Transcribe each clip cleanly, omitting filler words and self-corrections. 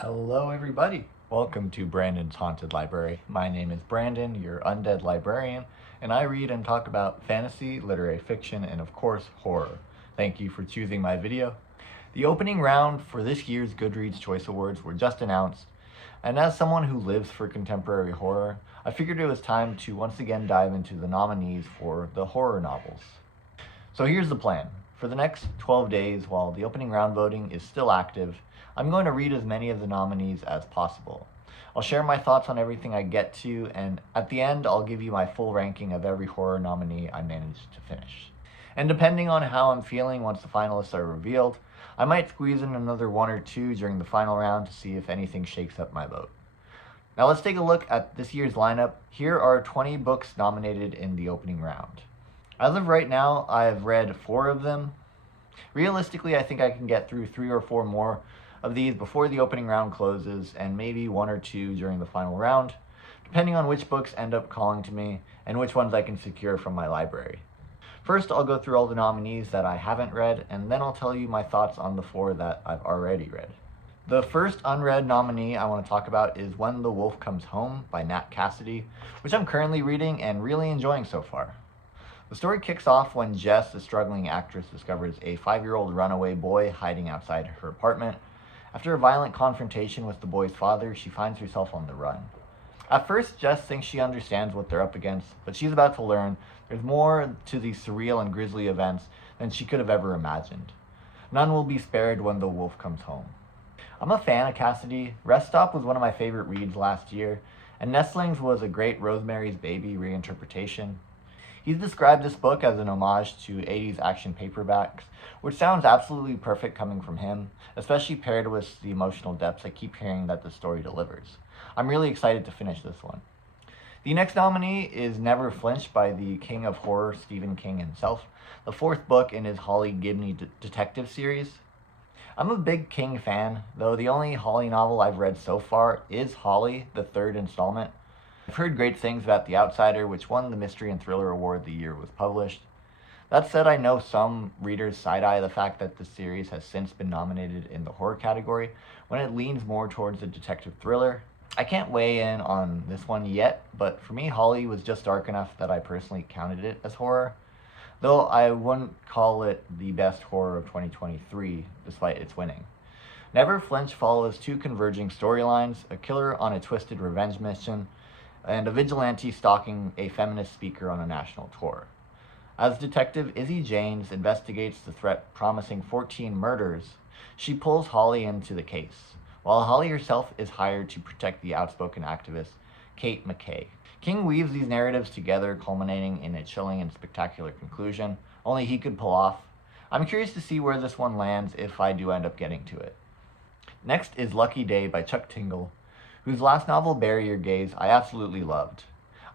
Hello, everybody. Welcome to Brandon's Haunted Library. My name is Brandon, your undead librarian, and I read and talk about fantasy, literary fiction, and of course, horror. Thank you for choosing my video. The opening round for this year's Goodreads Choice Awards were just announced, and as someone who lives for contemporary horror, I figured it was time to once again dive into the nominees for the horror novels. So here's the plan. For the next 12 days, while the opening round voting is still active, I'm going to read as many of the nominees as possible. I'll share my thoughts on everything I get to, and at the end, I'll give you my full ranking of every horror nominee I managed to finish. And depending on how I'm feeling once the finalists are revealed, I might squeeze in another one or two during the final round to see if anything shakes up my vote. Now let's take a look at this year's lineup. Here are 20 books nominated in the opening round. As of right now, I've read 4 of them. Realistically, I think I can get through 3 or 4 more of these before the opening round closes, and maybe 1 or 2 during the final round, depending on which books end up calling to me and which ones I can secure from my library. First, I'll go through all the nominees that I haven't read, and then I'll tell you my thoughts on the 4 that I've already read. The first unread nominee I want to talk about is When the Wolf Comes Home by Nat Cassidy, which I'm currently reading and really enjoying so far. The story kicks off when Jess, the struggling actress, discovers a 5-year-old runaway boy hiding outside her apartment. After a violent confrontation with the boy's father, she finds herself on the run. At first, Jess thinks she understands what they're up against, but she's about to learn there's more to these surreal and grisly events than she could have ever imagined. None will be spared when the wolf comes home. I'm a fan of Cassidy. Rest Stop was one of my favorite reads last year, and Nestlings was a great Rosemary's Baby reinterpretation. He's described this book as an homage to 80s action paperbacks, which sounds absolutely perfect coming from him, especially paired with the emotional depths I keep hearing that the story delivers. I'm really excited to finish this one. The next nominee is Never Flinch by the king of horror, Stephen King himself, the 4th book in his Holly Gibney detective series. I'm a big King fan, though the only Holly novel I've read so far is Holly, the 3rd installment. I've heard great things about The Outsider, which won the Mystery and Thriller Award the year it was published. That said, I know some readers side-eye the fact that the series has since been nominated in the horror category, when it leans more towards a detective thriller. I can't weigh in on this one yet, but for me, Holly was just dark enough that I personally counted it as horror, though I wouldn't call it the best horror of 2023, despite its winning. Never Flinch follows 2 converging storylines, a killer on a twisted revenge mission, and a vigilante stalking a feminist speaker on a national tour. As Detective Izzy Janes investigates the threat promising 14 murders, she pulls Holly into the case, while Holly herself is hired to protect the outspoken activist, Kate McKay. King weaves these narratives together, culminating in a chilling and spectacular conclusion only he could pull off. I'm curious to see where this one lands if I do end up getting to it. Next is Lucky Day by Chuck Tingle, whose last novel, Bury Your Gaze, I absolutely loved.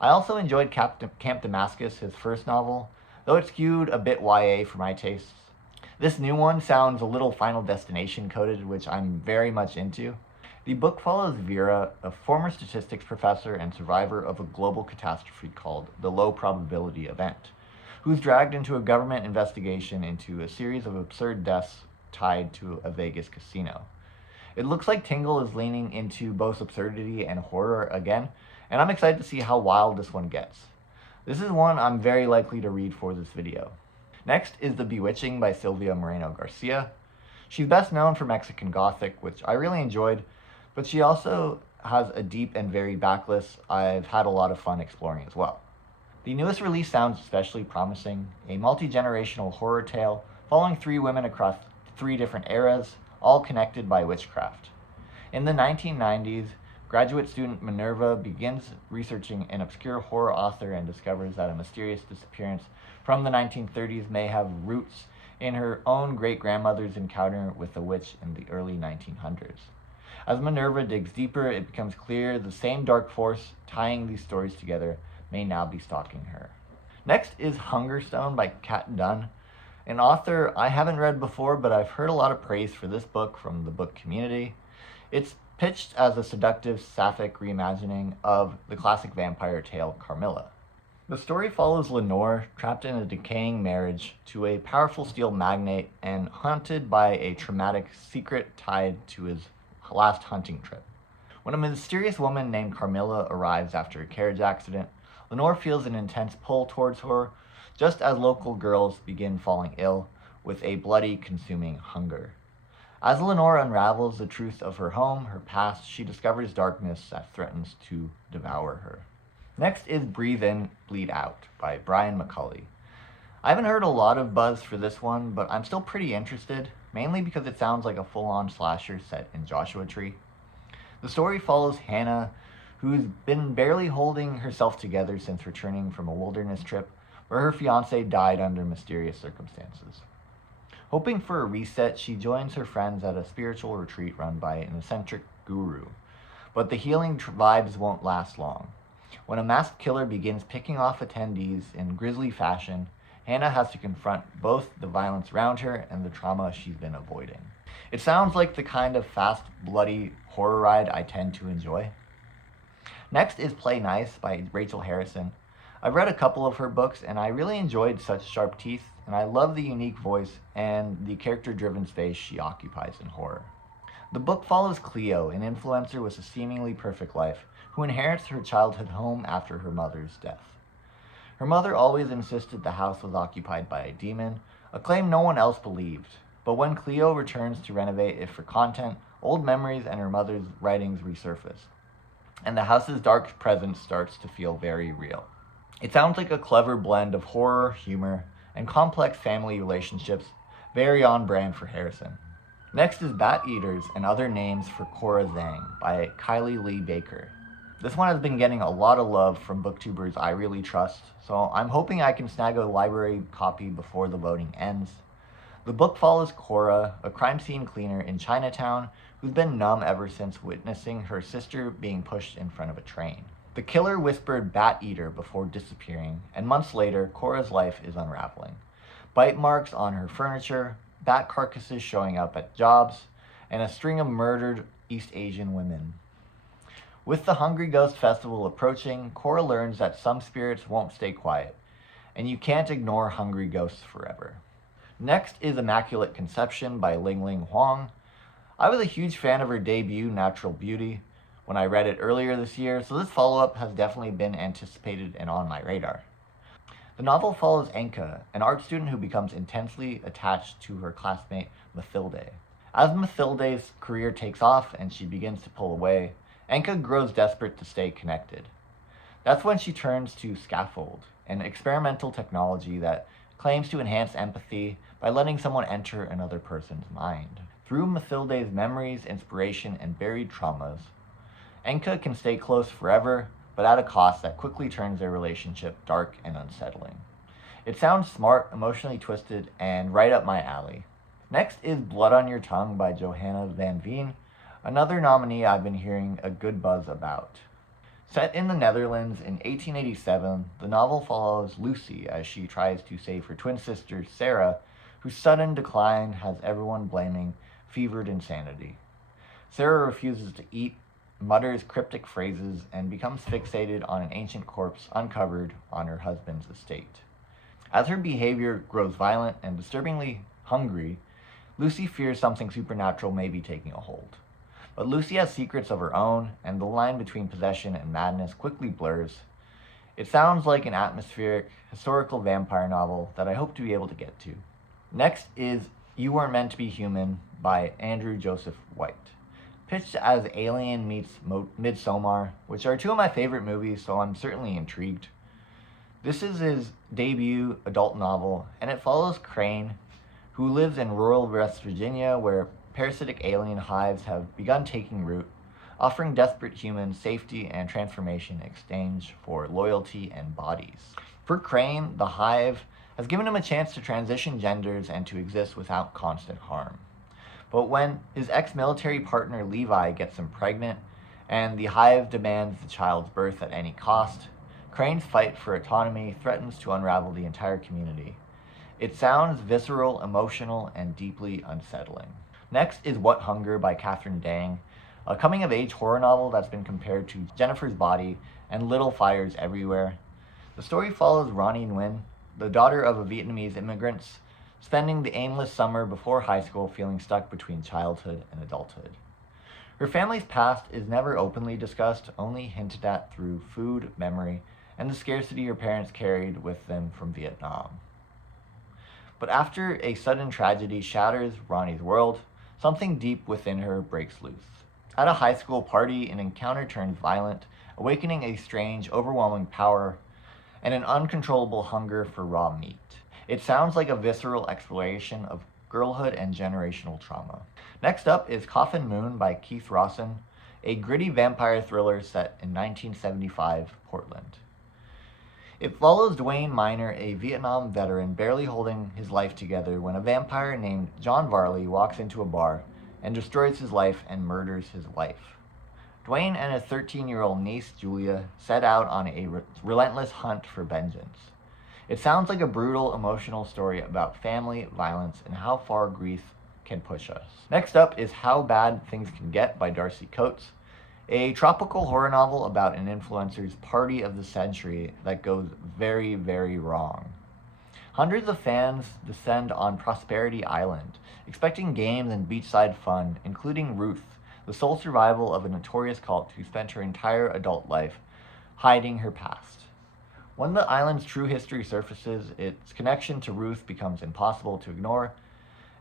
I also enjoyed Camp Damascus, his first novel, though it skewed a bit YA for my tastes. This new one sounds a little Final Destination coded, which I'm very much into. The book follows Vera, a former statistics professor and survivor of a global catastrophe called the Low Probability Event, who's dragged into a government investigation into a series of absurd deaths tied to a Vegas casino. It looks like Tingle is leaning into both absurdity and horror again, and I'm excited to see how wild this one gets. This is one I'm very likely to read for this video. Next is The Bewitching by Silvia Moreno Garcia. She's best known for Mexican Gothic, which I really enjoyed, but she also has a deep and varied backlist I've had a lot of fun exploring as well. The newest release sounds especially promising, a multi-generational horror tale following 3 women across 3 different eras, all connected by witchcraft. In the 1990s, graduate student Minerva begins researching an obscure horror author and discovers that a mysterious disappearance from the 1930s may have roots in her own great-grandmother's encounter with a witch in the early 1900s. As Minerva digs deeper, it becomes clear the same dark force tying these stories together may now be stalking her. Next is Hungerstone by Kat Dunn, an author I haven't read before, but I've heard a lot of praise for this book from the book community. It's pitched as a seductive sapphic reimagining of the classic vampire tale Carmilla. The story follows Lenore, trapped in a decaying marriage to a powerful steel magnate and haunted by a traumatic secret tied to his last hunting trip. When a mysterious woman named Carmilla arrives after a carriage accident, Lenore feels an intense pull towards her, just as local girls begin falling ill with a bloody, consuming hunger. As Lenore unravels the truth of her home, her past, she discovers darkness that threatens to devour her. Next is Breathe In, Bleed Out by Brian McCulley. I haven't heard a lot of buzz for this one, but I'm still pretty interested, mainly because it sounds like a full-on slasher set in Joshua Tree. The story follows Hannah, who's been barely holding herself together since returning from a wilderness trip where her fiancé died under mysterious circumstances. Hoping for a reset, she joins her friends at a spiritual retreat run by an eccentric guru. But the healing vibes won't last long. When a masked killer begins picking off attendees in grisly fashion, Hannah has to confront both the violence around her and the trauma she's been avoiding. It sounds like the kind of fast, bloody horror ride I tend to enjoy. Next is Play Nice by Rachel Harrison. I've read a couple of her books and I really enjoyed Such Sharp Teeth, and I love the unique voice and the character-driven space she occupies in horror. The book follows Cleo, an influencer with a seemingly perfect life, who inherits her childhood home after her mother's death. Her mother always insisted the house was occupied by a demon, a claim no one else believed. But when Cleo returns to renovate it for content, old memories and her mother's writings resurface, and the house's dark presence starts to feel very real. It sounds like a clever blend of horror, humor, and complex family relationships, very on brand for Harrison. Next is Bat Eaters and Other Names for Cora Zhang by Kylie Lee Baker. This one has been getting a lot of love from booktubers I really trust, so I'm hoping I can snag a library copy before the voting ends. The book follows Cora, a crime scene cleaner in Chinatown who's been numb ever since witnessing her sister being pushed in front of a train. The killer whispered Bat Eater before disappearing, and months later, Cora's life is unraveling. Bite marks on her furniture, bat carcasses showing up at jobs, and a string of murdered East Asian women. With the Hungry Ghost Festival approaching, Cora learns that some spirits won't stay quiet, and you can't ignore hungry ghosts forever. Next is Immaculate Conception by Ling Ling Huang. I was a huge fan of her debut, Natural Beauty, when I read it earlier this year, so this follow-up has definitely been anticipated and on my radar. The novel follows Enka, an art student who becomes intensely attached to her classmate Mathilde. As Mathilde's career takes off and she begins to pull away, Enka grows desperate to stay connected. That's when she turns to Scaffold, an experimental technology that claims to enhance empathy by letting someone enter another person's mind. Through Mathilde's memories, inspiration, and buried traumas, Enka can stay close forever, but at a cost that quickly turns their relationship dark and unsettling. It sounds smart, emotionally twisted, and right up my alley. Next is Blood on Your Tongue by Johanna Van Veen, another nominee I've been hearing a good buzz about. Set in the Netherlands in 1887, the novel follows Lucy as she tries to save her twin sister Sarah, whose sudden decline has everyone blaming fevered insanity. Sarah refuses to eat, mutters cryptic phrases, and becomes fixated on an ancient corpse uncovered on her husband's estate. As her behavior grows violent and disturbingly hungry, Lucy fears something supernatural may be taking a hold. But Lucy has secrets of her own, and the line between possession and madness quickly blurs. It sounds like an atmospheric, historical vampire novel that I hope to be able to get to. Next is You Weren't Meant to Be Human by Andrew Joseph White. Pitched as Alien meets Midsommar, which are two of my favorite movies, so I'm certainly intrigued. This is his debut adult novel, and it follows Crane, who lives in rural West Virginia where parasitic alien hives have begun taking root, offering desperate humans safety and transformation in exchange for loyalty and bodies. For Crane, the hive has given him a chance to transition genders and to exist without constant harm. But when his ex-military partner Levi gets him pregnant, and the hive demands the child's birth at any cost, Crane's fight for autonomy threatens to unravel the entire community. It sounds visceral, emotional, and deeply unsettling. Next is What Hunger by Catherine Dang, a coming-of-age horror novel that's been compared to Jennifer's Body and Little Fires Everywhere. The story follows Ronnie Nguyen, the daughter of a Vietnamese immigrant, spending the aimless summer before high school feeling stuck between childhood and adulthood. Her family's past is never openly discussed, only hinted at through food, memory, and the scarcity her parents carried with them from Vietnam. But after a sudden tragedy shatters Ronnie's world, something deep within her breaks loose. At a high school party, an encounter turns violent, awakening a strange, overwhelming power and an uncontrollable hunger for raw meat. It sounds like a visceral exploration of girlhood and generational trauma. Next up is Coffin Moon by Keith Rawson, a gritty vampire thriller set in 1975 Portland. It follows Dwayne Miner, a Vietnam veteran barely holding his life together when a vampire named John Varley walks into a bar and destroys his life and murders his wife. Dwayne and his 13-year-old niece, Julia, set out on a relentless hunt for vengeance. It sounds like a brutal, emotional story about family, violence, and how far grief can push us. Next up is How Bad Things Can Get by Darcy Coates, a tropical horror novel about an influencer's party of the century that goes very, very wrong. Hundreds of fans descend on Prosperity Island, expecting games and beachside fun, including Ruth, the sole survival of a notorious cult who spent her entire adult life hiding her past. When the island's true history surfaces, its connection to Ruth becomes impossible to ignore,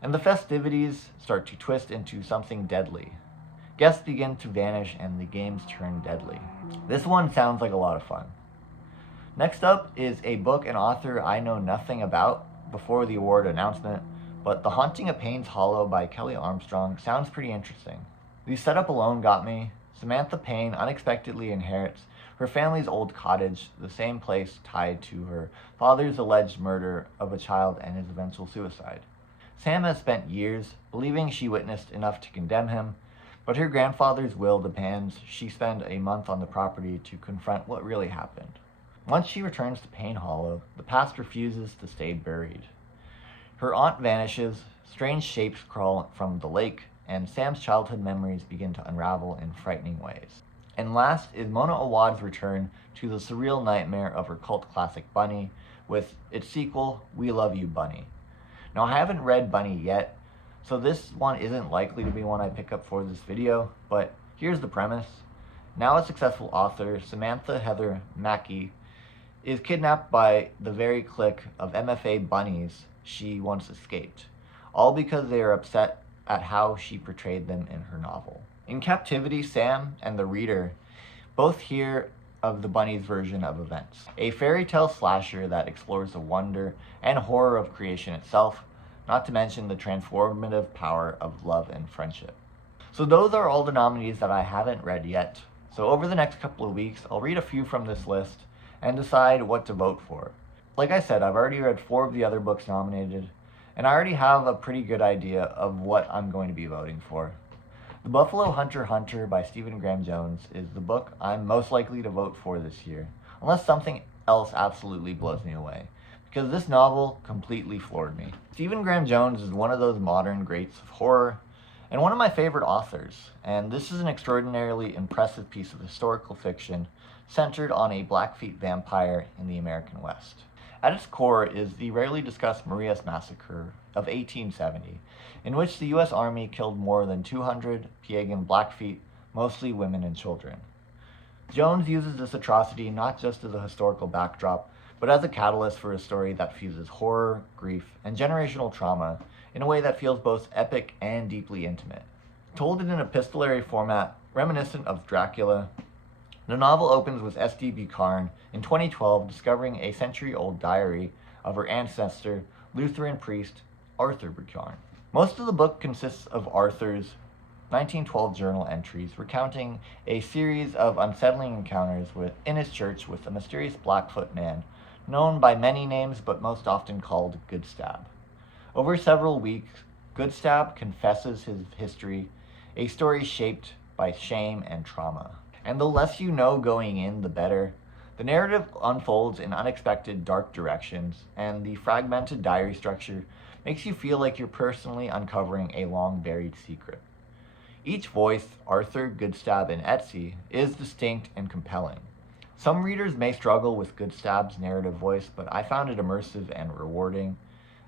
and the festivities start to twist into something deadly. Guests begin to vanish and the games turn deadly. This one sounds like a lot of fun. Next up is a book and author I know nothing about before the award announcement, but The Haunting of Payne's Hollow by Kelly Armstrong sounds pretty interesting. The setup alone got me. Samantha Payne unexpectedly inherits her family's old cottage, the same place tied to her father's alleged murder of a child and his eventual suicide. Sam has spent years believing she witnessed enough to condemn him, but her grandfather's will demands she spend a month on the property to confront what really happened. Once she returns to Payne Hollow, the past refuses to stay buried. Her aunt vanishes, strange shapes crawl from the lake, and Sam's childhood memories begin to unravel in frightening ways. And last is Mona Awad's return to the surreal nightmare of her cult classic Bunny with its sequel, We Love You, Bunny. Now, I haven't read Bunny yet, so this one isn't likely to be one I pick up for this video, but here's the premise. Now a successful author, Samantha Heather Mackey, is kidnapped by the very clique of MFA bunnies she once escaped, all because they are upset at how she portrayed them in her novel. In captivity, Sam and the reader both hear of the bunny's version of events, a fairy tale slasher that explores the wonder and horror of creation itself, not to mention the transformative power of love and friendship. So those are all the nominees that I haven't read yet. So over the next couple of weeks, I'll read a few from this list and decide what to vote for. Like I said, I've already read 4 of the other books nominated, and I already have a pretty good idea of what I'm going to be voting for. The Buffalo Hunter Hunter by Stephen Graham Jones is the book I'm most likely to vote for this year, unless something else absolutely blows me away, because this novel completely floored me. Stephen Graham Jones is one of those modern greats of horror, and one of my favorite authors, and this is an extraordinarily impressive piece of historical fiction centered on a Blackfeet vampire in the American West. At its core is the rarely discussed Marias Massacre of 1870, in which the U.S. Army killed more than 200 Piegan Blackfeet, mostly women and children. Jones uses this atrocity not just as a historical backdrop, but as a catalyst for a story that fuses horror, grief, and generational trauma in a way that feels both epic and deeply intimate. Told in an epistolary format reminiscent of Dracula, the novel opens with S.D. Bucharn in 2012 discovering a century-old diary of her ancestor, Lutheran priest Arthur Bucharn. Most of the book consists of Arthur's 1912 journal entries recounting a series of unsettling encounters in his church with a mysterious Blackfoot man known by many names but most often called Goodstab. Over several weeks, Goodstab confesses his history, a story shaped by shame and trauma. And the less you know going in, the better. The narrative unfolds in unexpected dark directions, and the fragmented diary structure makes you feel like you're personally uncovering a long-buried secret. Each voice, Arthur, Goodstab, and Etsy, is distinct and compelling. Some readers may struggle with Goodstab's narrative voice, but I found it immersive and rewarding.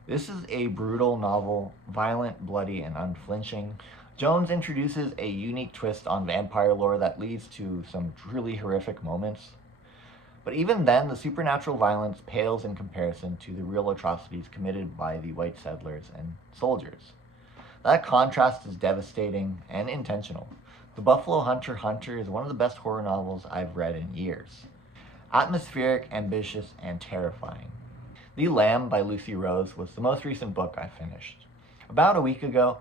This is a brutal novel, violent, bloody, and unflinching. Jones introduces a unique twist on vampire lore that leads to some truly horrific moments. But even then, the supernatural violence pales in comparison to the real atrocities committed by the white settlers and soldiers. That contrast is devastating and intentional. The Buffalo Hunter is one of the best horror novels I've read in years. Atmospheric, ambitious, and terrifying. The Lamb by Lucy Rose was the most recent book I finished about a week ago,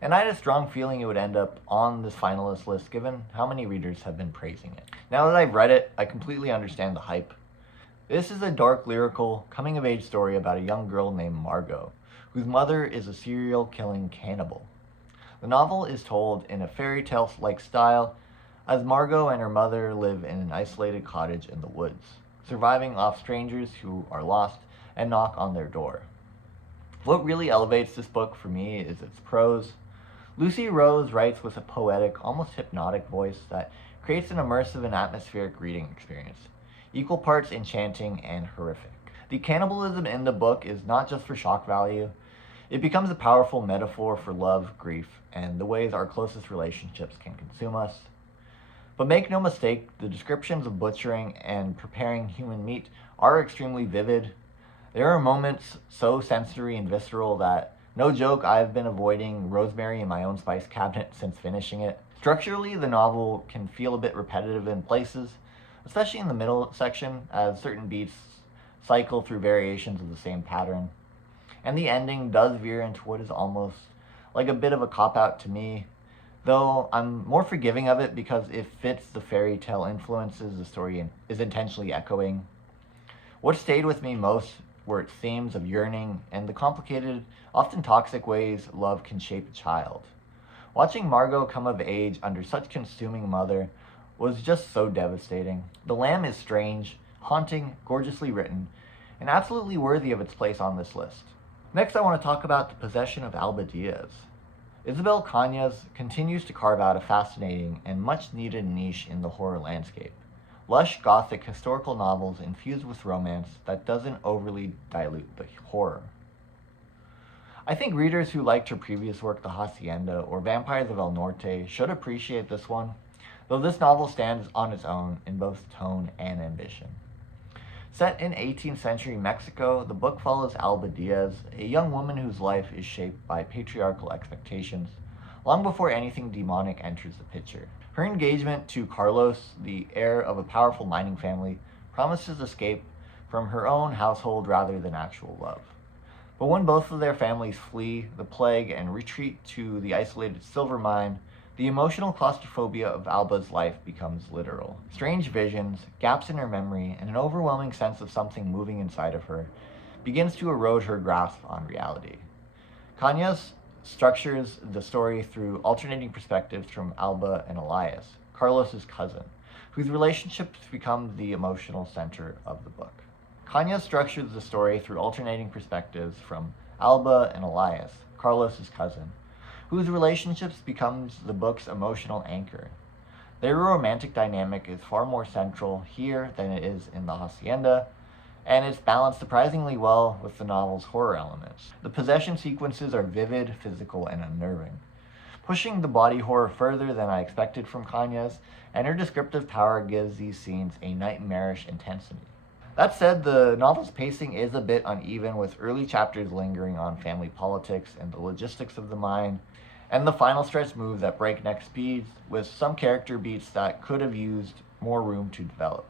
and I had a strong feeling it would end up on this finalist list given how many readers have been praising it. Now that I've read it, I completely understand the hype. This is a dark, lyrical, coming-of-age story about a young girl named Margot, whose mother is a serial-killing cannibal. The novel is told in a fairy tale-like style, as Margot and her mother live in an isolated cottage in the woods, surviving off strangers who are lost and knock on their door. What really elevates this book for me is its prose. Lucy Rose writes with a poetic, almost hypnotic voice that creates an immersive and atmospheric reading experience, equal parts enchanting and horrific. The cannibalism in the book is not just for shock value. It becomes a powerful metaphor for love, grief, and the ways our closest relationships can consume us. But make no mistake, the descriptions of butchering and preparing human meat are extremely vivid. There are moments so sensory and visceral that, no joke, I've been avoiding rosemary in my own spice cabinet since finishing it. Structurally, the novel can feel a bit repetitive in places, especially in the middle section, as certain beats cycle through variations of the same pattern. And the ending does veer into what is almost like a bit of a cop-out to me, though I'm more forgiving of it because it fits the fairy tale influences the story is intentionally echoing. What stayed with me most were its themes of yearning and the complicated, often toxic ways love can shape a child. Watching Margot come of age under such consuming mother was just so devastating. The Lamb is strange, haunting, gorgeously written, and absolutely worthy of its place on this list. Next, I want to talk about The Possession of Alba Diaz. Isabel Cañas continues to carve out a fascinating and much-needed niche in the horror landscape. Lush, gothic, historical novels infused with romance that doesn't overly dilute the horror. I think readers who liked her previous work, The Hacienda or Vampires of El Norte, should appreciate this one, though this novel stands on its own in both tone and ambition. Set in 18th century Mexico, the book follows Alba Diaz, a young woman whose life is shaped by patriarchal expectations, long before anything demonic enters the picture. Her engagement to Carlos, the heir of a powerful mining family, promises escape from her own household rather than actual love. But when both of their families flee the plague and retreat to the isolated silver mine, the emotional claustrophobia of Alba's life becomes literal. Strange visions, gaps in her memory, and an overwhelming sense of something moving inside of her begins to erode her grasp on reality. Cañas structures the story through alternating perspectives from Alba and Elias, Carlos's cousin, whose relationships become the emotional center of the book. Cañas structures the story through alternating perspectives from Alba and Elias, Carlos's cousin, whose relationships becomes the book's emotional anchor. Their romantic dynamic is far more central here than it is in The Hacienda, and it's balanced surprisingly well with the novel's horror elements. The possession sequences are vivid, physical, and unnerving, pushing the body horror further than I expected from Cañas, and her descriptive power gives these scenes a nightmarish intensity. That said, the novel's pacing is a bit uneven, with early chapters lingering on family politics and the logistics of the mine, and the final stretch moves at breakneck speeds, with some character beats that could have used more room to develop.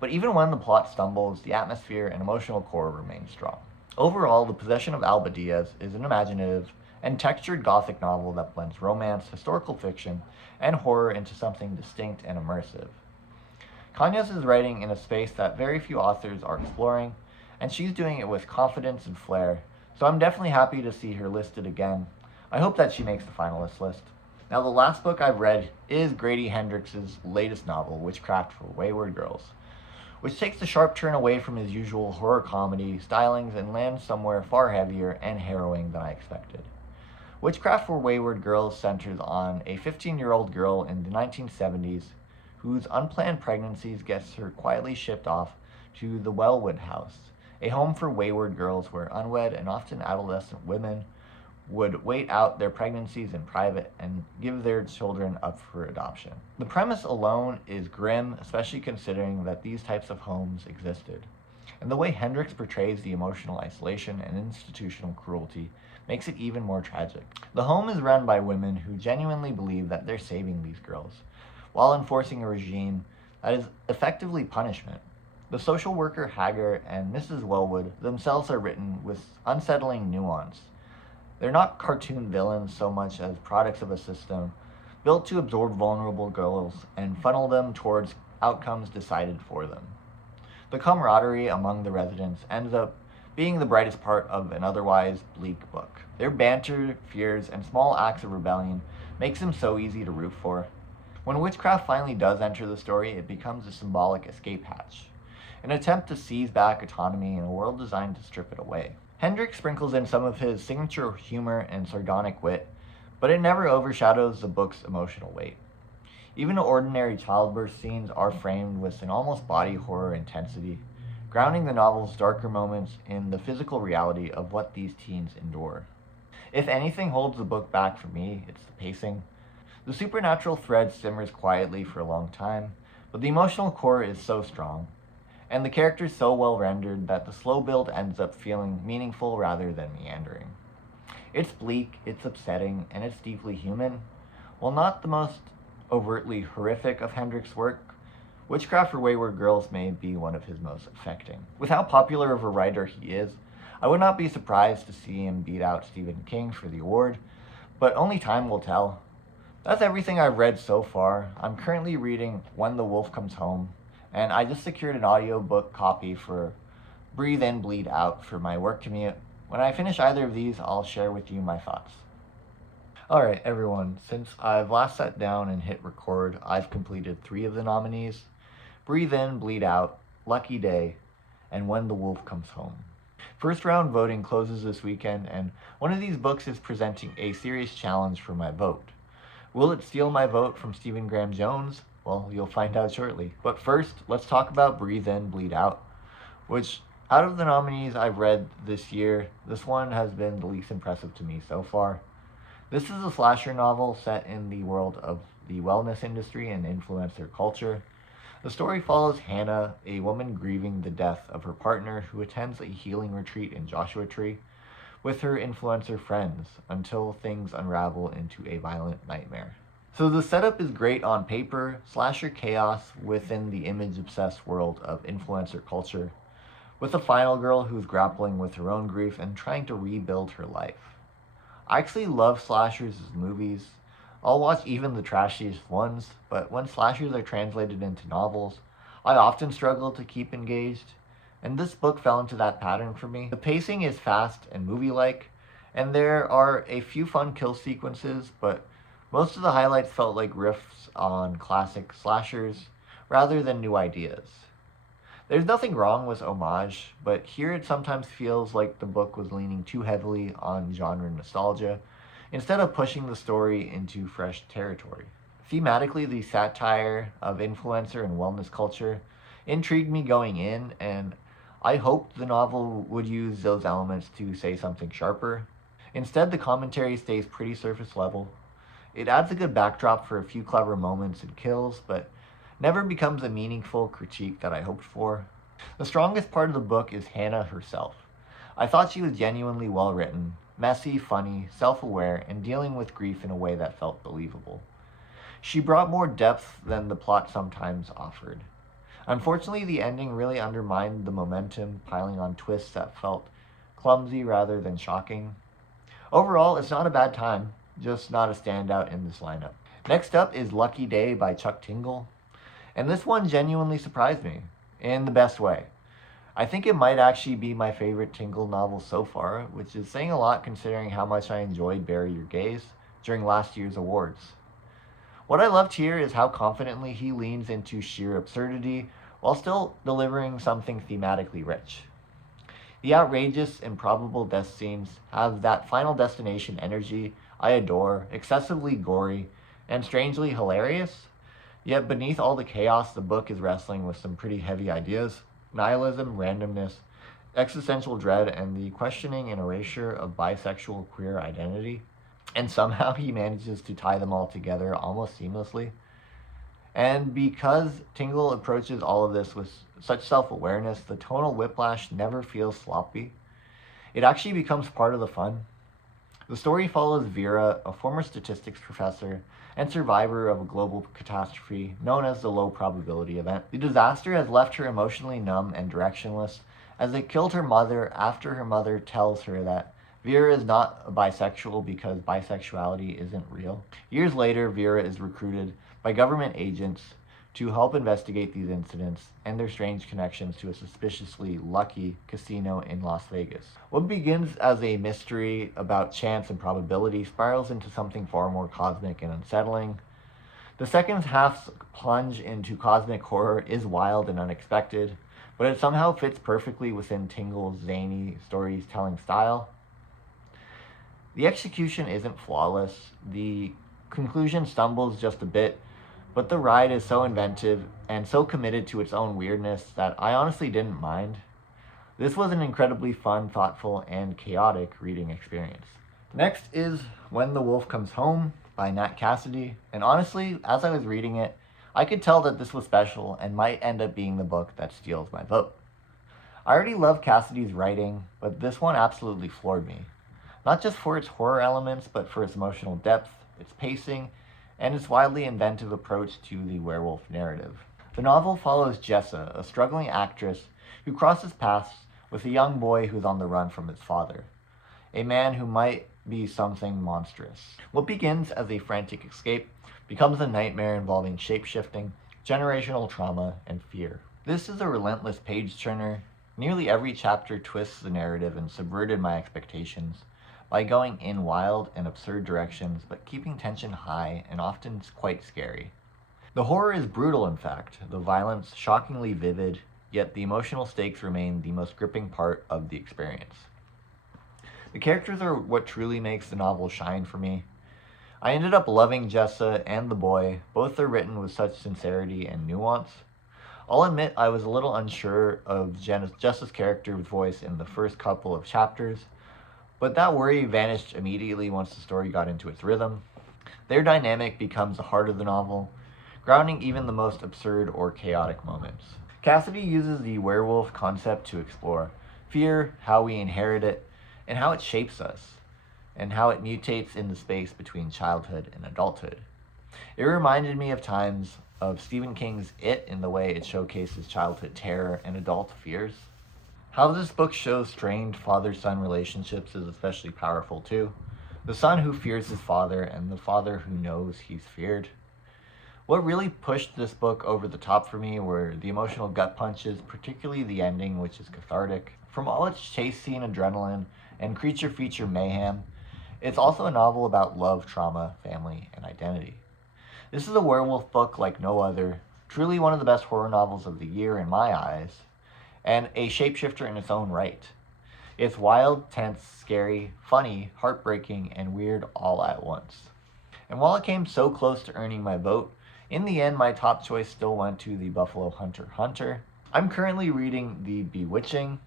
But even when the plot stumbles, the atmosphere and emotional core remain strong. Overall, The Possession of Alba Diaz is an imaginative and textured gothic novel that blends romance, historical fiction, and horror into something distinct and immersive. Cañas is writing in a space that very few authors are exploring, and she's doing it with confidence and flair, so I'm definitely happy to see her listed again. I hope that she makes the finalist list. Now, the last book I've read is Grady Hendrix's latest novel, Witchcraft for Wayward Girls, which takes a sharp turn away from his usual horror comedy stylings and lands somewhere far heavier and harrowing than I expected. Witchcraft for Wayward Girls centers on a 15-year-old girl in the 1970s whose unplanned pregnancies gets her quietly shipped off to the Wellwood House, a home for wayward girls where unwed and often adolescent women would wait out their pregnancies in private and give their children up for adoption. The premise alone is grim, especially considering that these types of homes existed. And the way Hendricks portrays the emotional isolation and institutional cruelty makes it even more tragic. The home is run by women who genuinely believe that they're saving these girls, while enforcing a regime that is effectively punishment. The social worker Hagar and Mrs. Wellwood themselves are written with unsettling nuance. They're not cartoon villains so much as products of a system built to absorb vulnerable girls and funnel them towards outcomes decided for them. The camaraderie among the residents ends up being the brightest part of an otherwise bleak book. Their banter, fears, and small acts of rebellion makes them so easy to root for. When witchcraft finally does enter the story, it becomes a symbolic escape hatch, an attempt to seize back autonomy in a world designed to strip it away. Hendricks sprinkles in some of his signature humor and sardonic wit, but it never overshadows the book's emotional weight. Even ordinary childbirth scenes are framed with an almost body horror intensity, grounding the novel's darker moments in the physical reality of what these teens endure. If anything holds the book back for me, it's the pacing. The supernatural thread simmers quietly for a long time, but the emotional core is so strong, and the characters so well rendered that the slow build ends up feeling meaningful rather than meandering. It's bleak, it's upsetting, and it's deeply human. While not the most overtly horrific of Hendricks' work, Witchcraft for Wayward Girls may be one of his most affecting. With how popular of a writer he is, I would not be surprised to see him beat out Stephen King for the award, but only time will tell. That's everything I've read so far. I'm currently reading When the Wolf Comes Home, and I just secured an audiobook copy for Breathe In, Bleed Out for my work commute. When I finish either of these, I'll share with you my thoughts. Alright everyone, since I've last sat down and hit record, I've completed 3 of the nominees: Breathe In, Bleed Out, Lucky Day, and When the Wolf Comes Home. First round voting closes this weekend, and one of these books is presenting a serious challenge for my vote. Will it steal my vote from Stephen Graham Jones? Well, you'll find out shortly. But first, let's talk about Breathe In, Bleed Out, which, out of the nominees I've read this year, this one has been the least impressive to me so far. This is a slasher novel set in the world of the wellness industry and influencer culture. The story follows Hannah, a woman grieving the death of her partner who attends a healing retreat in Joshua Tree with her influencer friends until things unravel into a violent nightmare. So the setup is great on paper, slasher chaos within the image-obsessed world of influencer culture, with a final girl who's grappling with her own grief and trying to rebuild her life. I actually love slashers as movies. I'll watch even the trashiest ones, but when slashers are translated into novels, I often struggle to keep engaged, and this book fell into that pattern for me. The pacing is fast and movie-like, and there are a few fun kill sequences, but most of the highlights felt like riffs on classic slashers rather than new ideas. There's nothing wrong with homage, but here it sometimes feels like the book was leaning too heavily on genre nostalgia instead of pushing the story into fresh territory. Thematically, the satire of influencer and wellness culture intrigued me going in, and I hoped the novel would use those elements to say something sharper. Instead, the commentary stays pretty surface level. It adds a good backdrop for a few clever moments and kills, but never becomes a meaningful critique that I hoped for. The strongest part of the book is Hannah herself. I thought she was genuinely well written, messy, funny, self-aware, and dealing with grief in a way that felt believable. She brought more depth than the plot sometimes offered. Unfortunately, the ending really undermined the momentum, piling on twists that felt clumsy rather than shocking. Overall, it's not a bad time, just not a standout in this lineup. Next up is Lucky Day by Chuck Tingle. And this one genuinely surprised me, in the best way. I think it might actually be my favorite Tingle novel so far, which is saying a lot considering how much I enjoyed Bury Your Gaze during last year's awards. What I loved here is how confidently he leans into sheer absurdity while still delivering something thematically rich. The outrageous, improbable death scenes have that Final Destination energy I adore, excessively gory, and strangely hilarious. Yet beneath all the chaos, the book is wrestling with some pretty heavy ideas: nihilism, randomness, existential dread, and the questioning and erasure of bisexual queer identity. And somehow he manages to tie them all together almost seamlessly. And because Tingle approaches all of this with such self awareness, the tonal whiplash never feels sloppy. It actually becomes part of the fun. The story follows Vera, a former statistics professor and survivor of a global catastrophe known as the low probability event. The disaster has left her emotionally numb and directionless, as it killed her mother after her mother tells her that Vera is not a bisexual because bisexuality isn't real. Years later, Vera is recruited by government agents to help investigate these incidents and their strange connections to a suspiciously lucky casino in Las Vegas. What begins as a mystery about chance and probability spirals into something far more cosmic and unsettling. The second half's plunge into cosmic horror is wild and unexpected, but it somehow fits perfectly within Tingle's zany storytelling style. The execution isn't flawless, the conclusion stumbles just a bit, but the ride is so inventive and so committed to its own weirdness that I honestly didn't mind. This was an incredibly fun, thoughtful, and chaotic reading experience. Next is When the Wolf Comes Home by Nat Cassidy, and honestly, as I was reading it, I could tell that this was special and might end up being the book that steals my vote. I already love Cassidy's writing, but this one absolutely floored me. Not just for its horror elements, but for its emotional depth, its pacing, and its wildly inventive approach to the werewolf narrative. The novel follows Jessa, a struggling actress who crosses paths with a young boy who's on the run from his father, a man who might be something monstrous. What begins as a frantic escape becomes a nightmare involving shape-shifting, generational trauma, and fear. This is a relentless page-turner. Nearly every chapter twists the narrative and subverted my expectations by going in wild and absurd directions, but keeping tension high and often quite scary. The horror is brutal, in fact, the violence shockingly vivid, yet the emotional stakes remain the most gripping part of the experience. The characters are what truly makes the novel shine for me. I ended up loving Jessa and the boy. Both are written with such sincerity and nuance. I'll admit I was a little unsure of Jessa's character's voice in the first couple of chapters, but that worry vanished immediately once the story got into its rhythm. Their dynamic becomes the heart of the novel, grounding even the most absurd or chaotic moments. Cassidy uses the werewolf concept to explore fear, how we inherit it, and how it shapes us, and how it mutates in the space between childhood and adulthood. It reminded me of times of Stephen King's It in the way it showcases childhood terror and adult fears. How this book shows strained father-son relationships is especially powerful too. The son who fears his father and the father who knows he's feared. What really pushed this book over the top for me were the emotional gut punches, particularly the ending, which is cathartic. From all its chase scene adrenaline and creature feature mayhem, it's also a novel about love, trauma, family, and identity. This is a werewolf book like no other, truly one of the best horror novels of the year in my eyes, and a shapeshifter in its own right. It's wild, tense, scary, funny, heartbreaking, and weird all at once. And while it came so close to earning my vote, in the end my top choice still went to The Buffalo Hunter Hunter. I'm currently reading The Bewitching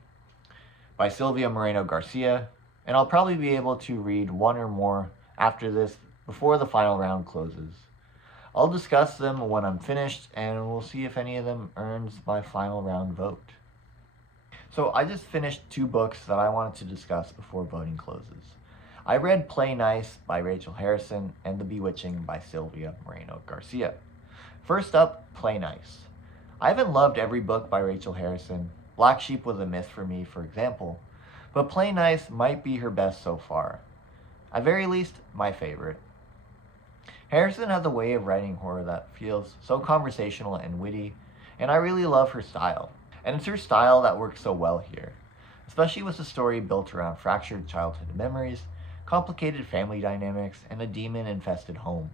by Silvia Moreno Garcia, and I'll probably be able to read one or more after this before the final round closes. I'll discuss them when I'm finished, and we'll see if any of them earns my final round vote. So I just finished 2 books that I wanted to discuss before voting closes. I read Play Nice by Rachel Harrison and The Bewitching by Silvia Moreno Garcia. First up, Play Nice. I haven't loved every book by Rachel Harrison. Black Sheep was a miss for me, for example, but Play Nice might be her best so far. At very least, my favorite. Harrison has a way of writing horror that feels so conversational and witty, and I really love her style. And it's her style that works so well here, especially with a story built around fractured childhood memories, complicated family dynamics, and a demon-infested home.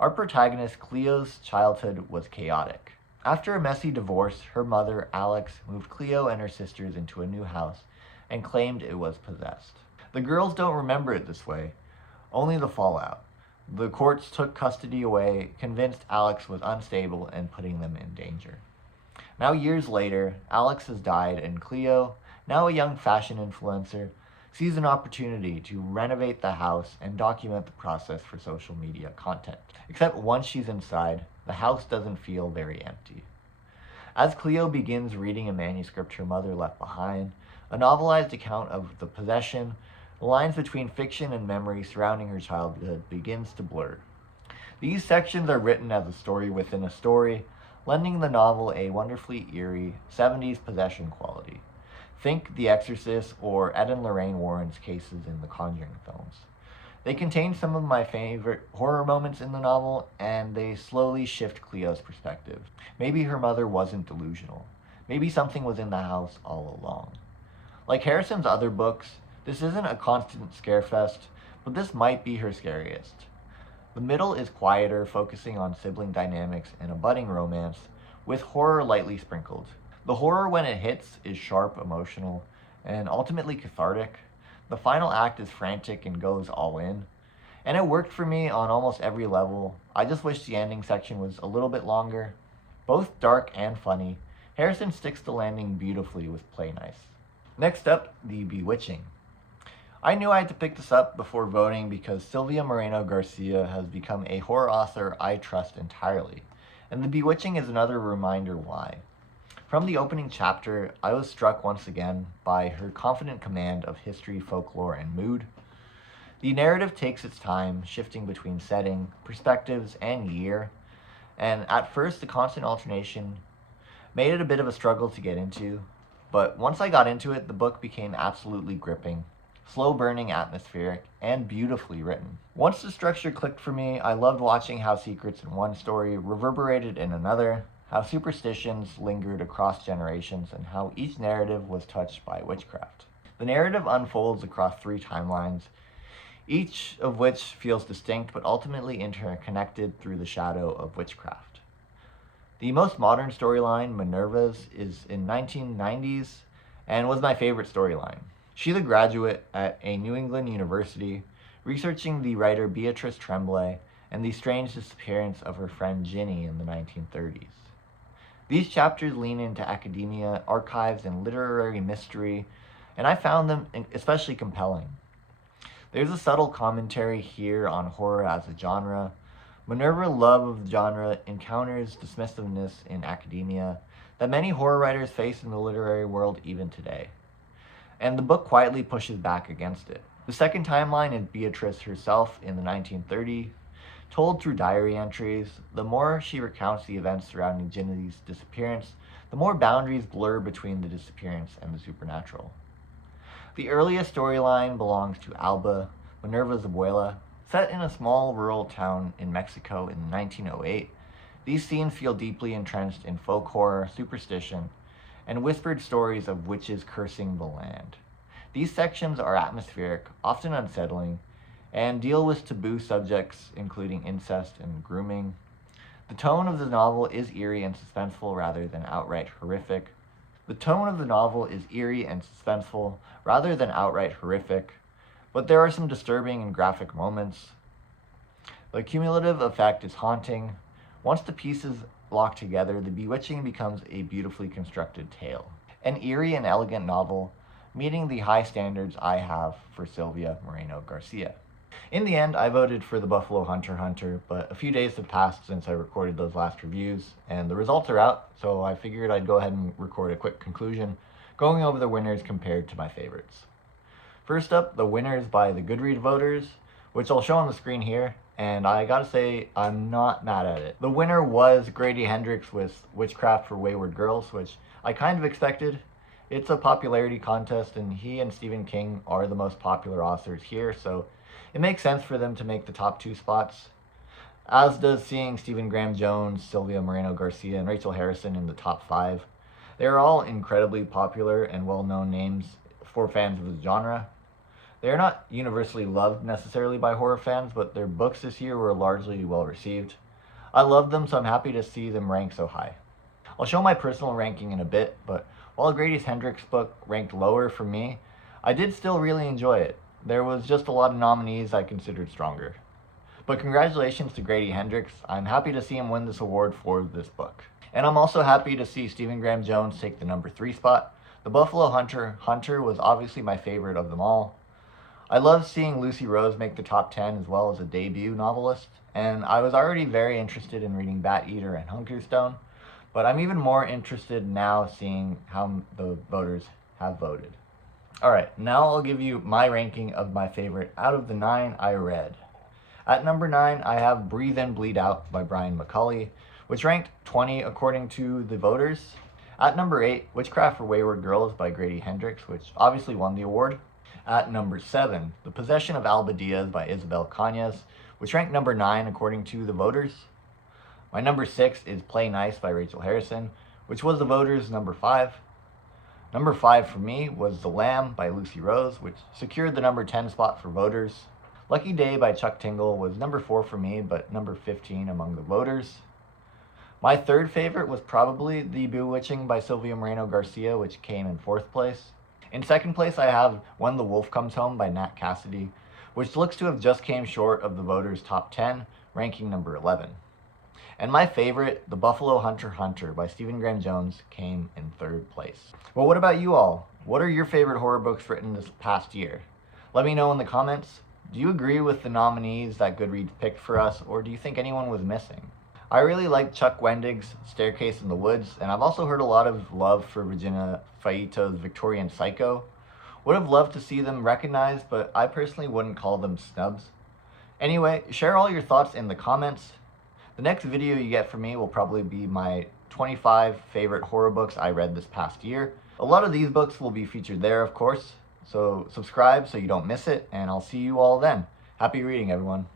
Our protagonist, Cleo's childhood was chaotic. After a messy divorce, her mother, Alex, moved Cleo and her sisters into a new house and claimed it was possessed. The girls don't remember it this way, only the fallout. The courts took custody away, convinced Alex was unstable and putting them in danger. Now years later, Alex has died and Cleo, now a young fashion influencer, sees an opportunity to renovate the house and document the process for social media content. Except once she's inside, the house doesn't feel very empty. As Cleo begins reading a manuscript her mother left behind, a novelized account of the possession, the lines between fiction and memory surrounding her childhood begins to blur. These sections are written as a story within a story, lending the novel a wonderfully eerie 70s possession quality. Think The Exorcist or Ed and Lorraine Warren's cases in the Conjuring films. They contain some of my favorite horror moments in the novel, and they slowly shift Cleo's perspective. Maybe her mother wasn't delusional. Maybe something was in the house all along. Like Harrison's other books, this isn't a constant scarefest, but this might be her scariest. The middle is quieter, focusing on sibling dynamics and a budding romance, with horror lightly sprinkled. The horror, when it hits, is sharp, emotional, and ultimately cathartic. The final act is frantic and goes all in. And it worked for me on almost every level. I just wish the ending section was a little bit longer. Both dark and funny, Harrison sticks the landing beautifully with Play Nice. Next up, The Bewitching. I knew I had to pick this up before voting because Silvia Moreno Garcia has become a horror author I trust entirely. And The Bewitching is another reminder why. From the opening chapter, I was struck once again by her confident command of history, folklore, and mood. The narrative takes its time, shifting between setting, perspectives, and year, and at first the constant alternation made it a bit of a struggle to get into, but once I got into it, the book became absolutely gripping, slow-burning, atmospheric, and beautifully written. Once the structure clicked for me, I loved watching how secrets in one story reverberated in another, how superstitions lingered across generations, and how each narrative was touched by witchcraft. The narrative unfolds across 3 timelines, each of which feels distinct but ultimately interconnected through the shadow of witchcraft. The most modern storyline, Minerva's, is in 1990s and was my favorite storyline. She's a graduate at a New England university, researching the writer Beatrice Tremblay and the strange disappearance of her friend Ginny in the 1930s. These chapters lean into academia, archives, and literary mystery, and I found them especially compelling. There's a subtle commentary here on horror as a genre. Minerva's love of the genre encounters dismissiveness in academia that many horror writers face in the literary world even today. And the book quietly pushes back against it. The second timeline is Beatrice herself in the 1930s. Told through diary entries, the more she recounts the events surrounding Ginny's disappearance, the more boundaries blur between the disappearance and the supernatural. The earliest storyline belongs to Alba, Minerva's abuela. Set in a small rural town in Mexico in 1908, these scenes feel deeply entrenched in folk horror, superstition, and whispered stories of witches cursing the land. These sections are atmospheric, often unsettling, and deal with taboo subjects including incest and grooming. The tone of the novel is eerie and suspenseful rather than outright horrific. But there are some disturbing and graphic moments. The cumulative effect is haunting. Once the pieces lock together, The Bewitching becomes a beautifully constructed tale. An eerie and elegant novel, meeting the high standards I have for Silvia Moreno Garcia. In the end, I voted for The Buffalo Hunter, but a few days have passed since I recorded those last reviews, and the results are out, so I figured I'd go ahead and record a quick conclusion, going over the winners compared to my favorites. First up, the winners by the Goodreads voters, which I'll show on the screen here, and I gotta say, I'm not mad at it. The winner was Grady Hendrix with Witchcraft for Wayward Girls, which I kind of expected. It's a popularity contest, and he and Stephen King are the most popular authors here, so it makes sense for them to make the top 2 spots, as does seeing Stephen Graham Jones, Silvia Moreno Garcia, and Rachel Harrison in the top 5. They are all incredibly popular and well-known names for fans of the genre. They are not universally loved necessarily by horror fans, but their books this year were largely well received. I love them, so I'm happy to see them rank so high. I'll show my personal ranking in a bit, but while Grady Hendrix' book ranked lower for me, I did still really enjoy it. There was just a lot of nominees I considered stronger. But congratulations to Grady Hendrix. I'm happy to see him win this award for this book. And I'm also happy to see Stephen Graham Jones take the number 3 spot. The Buffalo Hunter was obviously my favorite of them all. I love seeing Lucy Rose make the top 10 as well as a debut novelist, and I was already very interested in reading Bat Eater and Hungerstone, but I'm even more interested now seeing how the voters have voted. Alright, now I'll give you my ranking of my favorite out of the 9 I read. At number 9, I have Breathe In, Bleed Out by Brian McCulley, which ranked 20 according to the voters. At number 8, Witchcraft for Wayward Girls by Grady Hendrix, which obviously won the award. At number 7, The Possession of Alba Diaz by Isabel Cañas, which ranked number 9 according to the voters. My number 6 is Play Nice by Rachel Harrison, which was the voters' number 5. Number 5 for me was The Lamb by Lucy Rose, which secured the number 10 spot for voters. Lucky Day by Chuck Tingle was number 4 for me, but number 15 among the voters. My third favorite was probably The Bewitching by Silvia Moreno Garcia, which came in 4th place. In 2nd place, I have When the Wolf Comes Home by Nat Cassidy, which looks to have just came short of the voters' top 10, ranking number 11. And my favorite, The Buffalo Hunter by Stephen Graham Jones, came in 3rd place. Well, what about you all? What are your favorite horror books written this past year? Let me know in the comments. Do you agree with the nominees that Goodreads picked for us, or do you think anyone was missing? I really like Chuck Wendig's Staircase in the Woods, and I've also heard a lot of love for Virginia Faito's Victorian Psycho. Would have loved to see them recognized, but I personally wouldn't call them snubs. Anyway, share all your thoughts in the comments. The next video you get from me will probably be my 25 favorite horror books I read this past year. A lot of these books will be featured there, of course, so subscribe so you don't miss it, and I'll see you all then. Happy reading, everyone.